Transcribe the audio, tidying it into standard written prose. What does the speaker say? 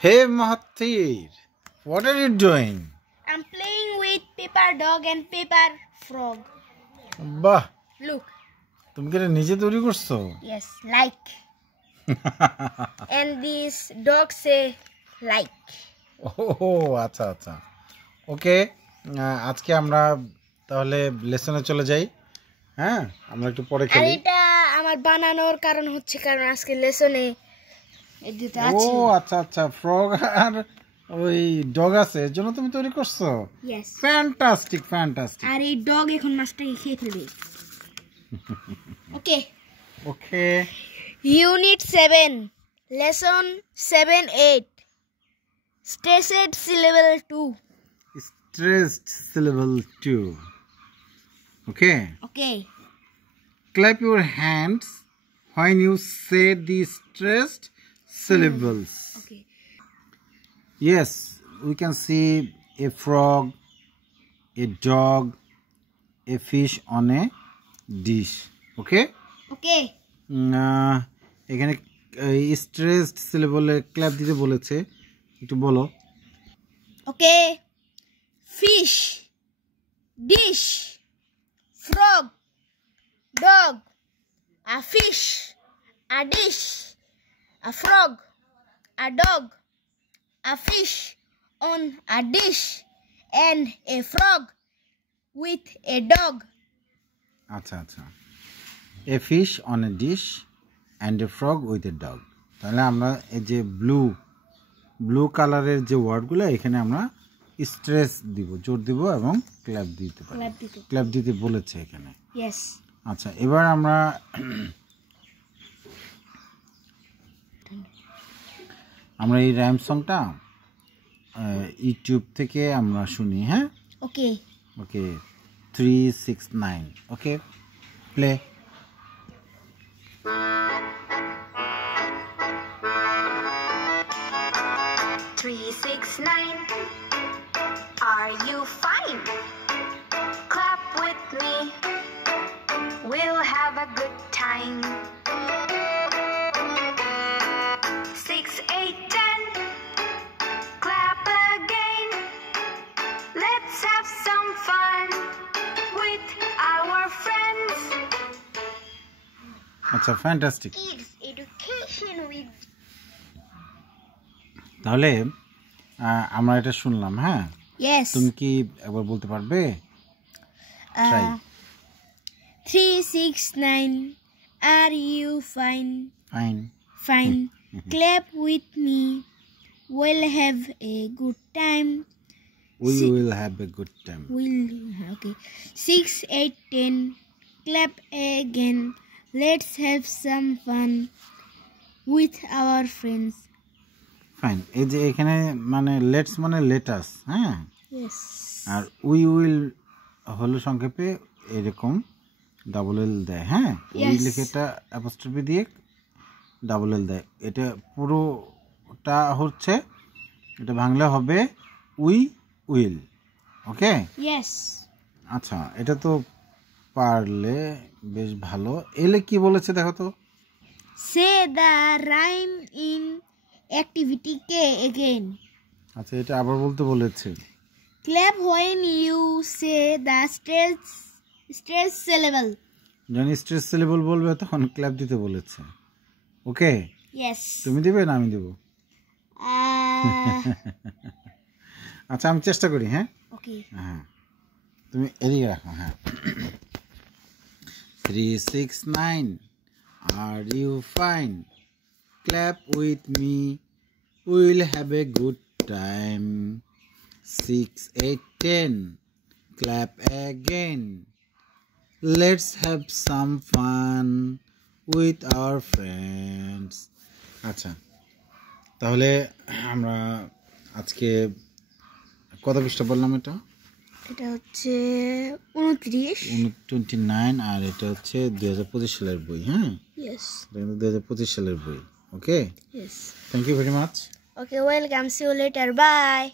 Hey Mahathir, what are you doing? I'm playing with paper dog and paper frog. বাহ, Look. তুমি কি এটা নিজে তৈরি করছো? Yes, like. And this dog say like. ও আচ্ছা আচ্ছা, ওকে। আজকে আমরা তাহলে লেসনে চলে যাই। হ্যাঁ, আমরা একটু পরে আর খেলি। এটা আমার বানানোর কারণ হচ্ছে কারণ আজকে লেসনে এই দুটো ও আছে। আচ্ছা আচ্ছা, ফ্রগ আর ওই ডগ আছে, এর জন্য তুমি তৈরি করছো। Yes. Fantastic fantastic. আর এই ডগ এখন মাছটাকে খেয়ে ফেলবে। ওকে। ওকে। Unit 7, Lesson 7-8. Stressed syllable 2. Stressed syllable 2. Okay. Okay. Clap your hands when you say the stressed syllables. Okay. Yes, we can see a frog, a dog, a fish on a dish. Okay. Okay. এখানে stressed সিলেবলে clap দিতে বলেছে, একটু বলো। Okay. Fish, dish, frog, dog, a fish, a dish, a frog, a dog, a fish on a dish, and a frog with a dog. আচ্ছা আচ্ছা, a fish on a dish and a frog with a dog. তাহলে আমরা এই যে blue কালারের যে ওয়ার্ডগুলো, এখানে আমরা স্ট্রেস দিব, জোর দিব এবং ক্ল্যাপ দিতে পারি। ক্ল্যাপ দিতে বলেছে এখানে। Yes. আচ্ছা, এবার আমরা এই রাইম সংটা ইউটিউব থেকে আমরা শুনি। হ্যাঁ, Okay. Okay. 369, okay, play. 369. Are you fine? Clap with me. We'll have a good time. 6, 8, 10. Clap again. Let's have some fun with our friends. আচ্ছা, ফ্যান্টাস্টিক। Kids education with. তাহলে আমরা এটা শুনলাম। হ্যাঁ, Yes. তুমি কি একবার বলতে পারবে? Try. 369. Are you fine? Fine. Fine. Clap with me. We'll have a good time. We will have a good time. Okay. 6, 8, 10. Clap again. Let's have some fun with our friends. Fine. এই যে এখানে মানে let's মানে let us. হ্যাঁ, Yes. R we will হলো সংক্ষেপে এরকম double L দেয়। হ্যাঁ, উই Yes. লিখে এটা অ্যাপোস্ট্রফি দিয়ে ডাবল এল দেয়। এটা পুরোটা হচ্ছে, এটা ভাঙলে হবে উই উইল। ওকে। Yes. আচ্ছা, এটা তো পারলে বেশ ভালো। এলে কি বলেছে দেখো তো। Say the rhyme in activity K again. আচ্ছা, এটা আবার বলতে বলেছে। Clap when you say the stress syllable. যখন স্ট্রেস সিলেবল বলবে তখন ক্ল্যাপ দিতে বলেছে। ওকে, Yes. তুমি দিবে না আমি দেব? আচ্ছা, আমি চেষ্টা করি। হ্যাঁ, Okay. হ্যাঁ, তুমি এদিকে রাখো। হ্যাঁ, 369. Are you fine? Clap with me. We'll have a good time. 6, 8, 10. Clap again. Let's have some fun with our friends. আচ্ছা, তাহলে আমরা আজকে কত পৃষ্ঠা বললাম? এটা হচ্ছে 29. 29, আর এটা হচ্ছে 2025 সালের বই। হ্যাঁ, Yes. এটা কিন্তু 2025 সালের বই। Okay, Yes. Thank you very much. Okay, welcome. See you later. Bye.